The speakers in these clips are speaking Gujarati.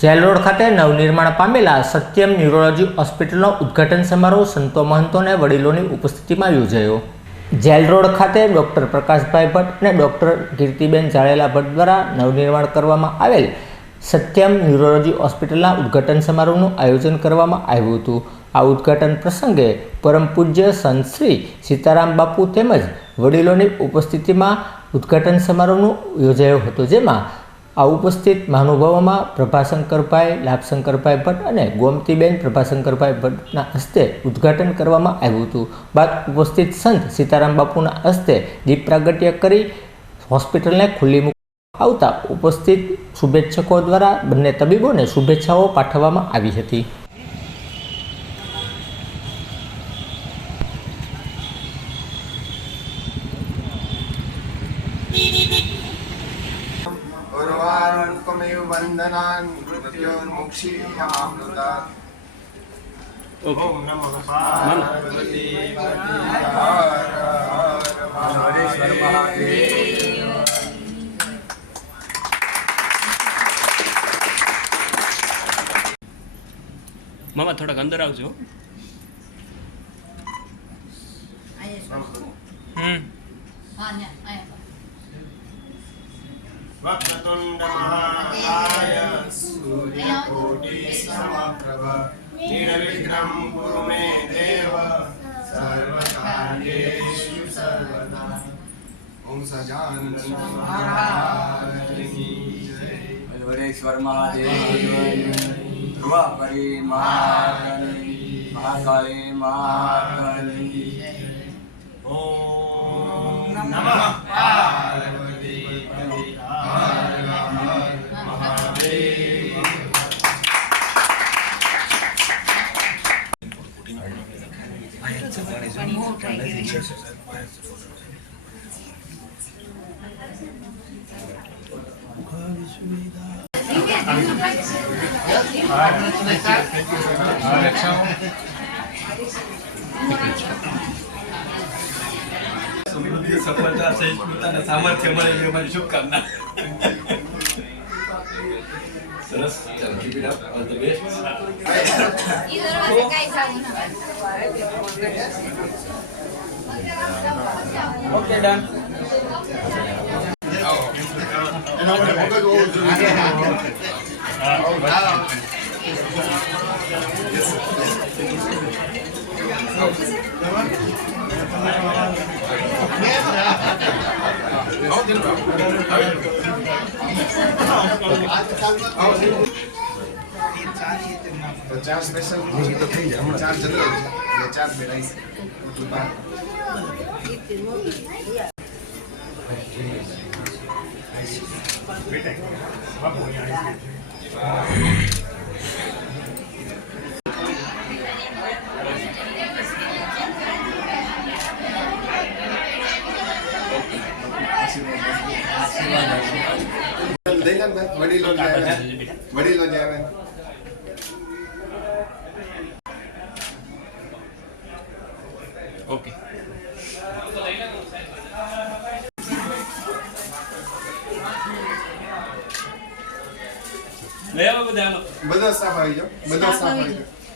જેલ રોડ ખાતે નવનિર્માણ પામેલા સત્યમ ન્યુરોલોજી હોસ્પિટલનો ઉદ્ઘાટન સમારોહ સંતો મહંતોને વડીલોની ઉપસ્થિતિમાં યોજાયો. જેલ રોડ ખાતે ડૉક્ટર પ્રકાશભાઈ ભટ્ટ અને ડૉક્ટર કીર્તિબેન જાડેલા ભટ્ટ દ્વારા નવનિર્માણ કરવામાં આવેલ સત્યમ ન્યુરોલોજી હોસ્પિટલના ઉદ્ઘાટન સમારોહનું આયોજન કરવામાં આવ્યું હતું. આ ઉદ્ઘાટન પ્રસંગે પરમ પૂજ્ય સંત શ્રી સીતારામ બાપુ તેમજ વડીલોની ઉપસ્થિતિમાં ઉદ્ઘાટન સમારોહનું યોજાયો હતો, જેમાં આ ઉપસ્થિત મહાનુભાવોમાં પ્રભાશંકરભાઈ લાભશંકરભાઈ ભટ્ટ અને ગોમતીબેન પ્રભાશંકરભાઈ ભટ્ટના હસ્તે ઉદ્ઘાટન કરવામાં આવ્યું હતું. બાદ ઉપસ્થિત સંત સીતારામ બાપુના હસ્તે દીપ પ્રાગટ્ય કરી હોસ્પિટલને ખુલ્લી મૂકવામાં આવતા ઉપસ્થિત શુભેચ્છકો દ્વારા બંને તબીબોને શુભેચ્છાઓ પાઠવવામાં આવી હતી. उर्वारुकमेव वन्दनान् मृत्योर्मुक्षीयमामृतात् ॐ नमः पार्वती हर हर हरेश्वर महादेव મામા થોડાક અંદર આવજો હમ महाकाय सूर्यकोटिसमप्रभ निर्विघ्नं कुरु मे देव सर्वकार्येषु सर्वदा ॐ सजानन महाराज की जय वरेश्वर महादेव ध्रुवापरी महाकाली महाकाली महाकाली ॐ સમૃદ્ધિ સફળતા સહિષ્ણુતા અને સામર્થ્ય મળે એ અમારી શુભકામના. thrust and keep it up at the best. okay, done. Oh. ખાવું ના તો ચાર સ્પેશિયલ તો થઈ જાય હમણાં ચાર જનરલ છે એટલે ચાર બે રાઈસ બાર લઈ લે ને ભાઈ વડીલો જે આવે વડીલો જે આવે ઓકે લઈ આવો બધા હાલો. બધા સ્ટાફ આવી જાઓ બધા સ્ટાફ આવી જાઓ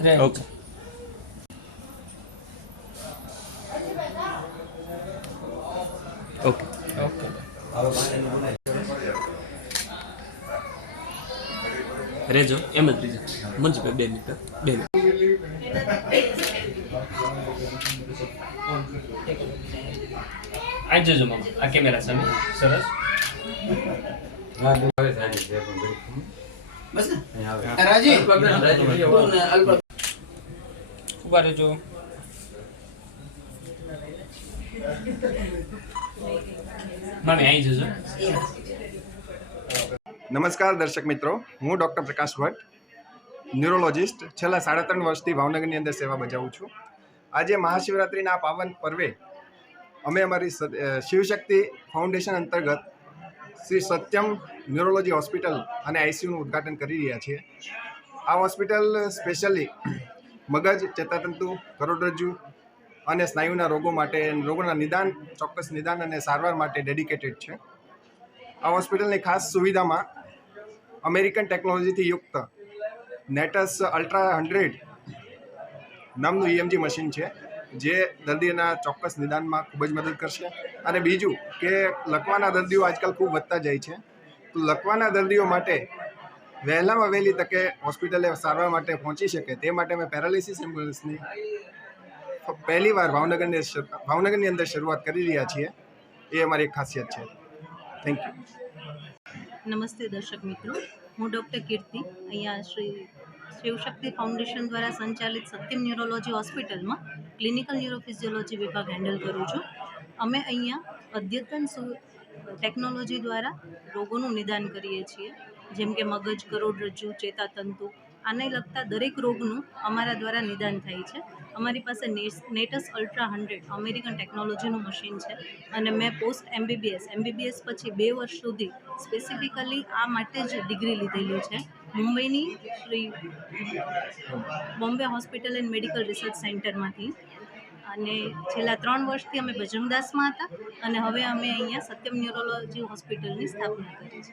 ઓકે. ઓકે. રેજો એમ જ રીજો મંચ પે બે મિનિટ બે મિનિટ. આ જોજો મામા આ કેમેરા સામે. સરસ. ઊભા રહેજો મામી આવી જજો. નમસ્કાર દર્શક મિત્રો હું ડૉક્ટર પ્રકાશ ભટ્ટ ન્યુરોલોજિસ્ટ છેલ્લા સાડા ત્રણ વર્ષથી ભાવનગરની અંદર સેવા બજાવું છું. આજે મહાશિવરાત્રિના પાવન પર્વે અમે અમારી શિવશક્તિ ફાઉન્ડેશન અંતર્ગત શ્રી સત્યમ ન્યુરોલોજી હોસ્પિટલ અને આઈસીયુનું ઉદ્ઘાટન કરી રહ્યા છીએ. આ હોસ્પિટલ સ્પેશિયલી મગજ, ચેતાતંતુ, કરોડરજ્જુ અને સ્નાયુના રોગો માટે, રોગોના નિદાન, ચોક્કસ નિદાન અને સારવાર માટે ડેડિકેટેડ છે. આ હોસ્પિટલની ખાસ સુવિધામાં અમેરિકન ટેકનોલોજીથી યુક્ત નેટસ અલ્ટ્રા હંડ્રેડ નામનું ઈએમજી મશીન છે, જે દર્દીના ચોક્કસ નિદાનમાં ખૂબ જ મદદ કરશે. અને બીજું કે લકવાના દર્દીઓ આજકાલ ખૂબ વધતા જાય છે. તો લકવાના દર્દીઓ માટે વહેલામાં વહેલી તકે હોસ્પિટલે સારવાર માટે પહોંચી શકે. તે માટે અમે પેરાલિસિસ એમ્બ્યુલન્સની પહેલી વાર ભાવનગરની ભાવનગરની અંદર શરૂઆત કરી રહ્યા છીએ. એ અમારી એક ખાસિયત છે. થેન્ક યુ નમસ્તે દર્શક મિત્રો. હું ડૉક્ટર કીર્તિ. અહીંયા શ્રી શિવશક્તિ ફાઉન્ડેશન દ્વારા સંચાલિત સત્યમ ન્યુરોલોજી હોસ્પિટલમાં ક્લિનિકલ ન્યુરોફિઝિયોલોજી વિભાગ હેન્ડલ કરું છું. અમે અહીંયા અદ્યતન ટેકનોલોજી દ્વારા રોગોનું નિદાન કરીએ છીએ. જેમ કે મગજ કરોડરજ્જુ ચેતાતંતુ, આને લગતા દરેક રોગનું અમારા દ્વારા નિદાન થાય છે. અમારી પાસે નેટસ અલ્ટ્રા હંડ્રેડ અમેરિકન ટેકનોલોજીનું મશીન છે અને મેં પોસ્ટ એમબીબીએસ. એમબીબીએસ પછી બે વર્ષ સુધી સ્પેસિફિકલી આ માટે જ ડિગ્રી લીધેલી છે. મુંબઈની Shri Bombay hospital and medical research સેન્ટરમાંથી. અને છેલ્લા ત્રણ વર્ષથી અમે ભજનદાસમાં હતા અને હવે અમે અહીંયા સત્યમ ન્યુરોલોજી હોસ્પિટલની સ્થાપના કરી છે.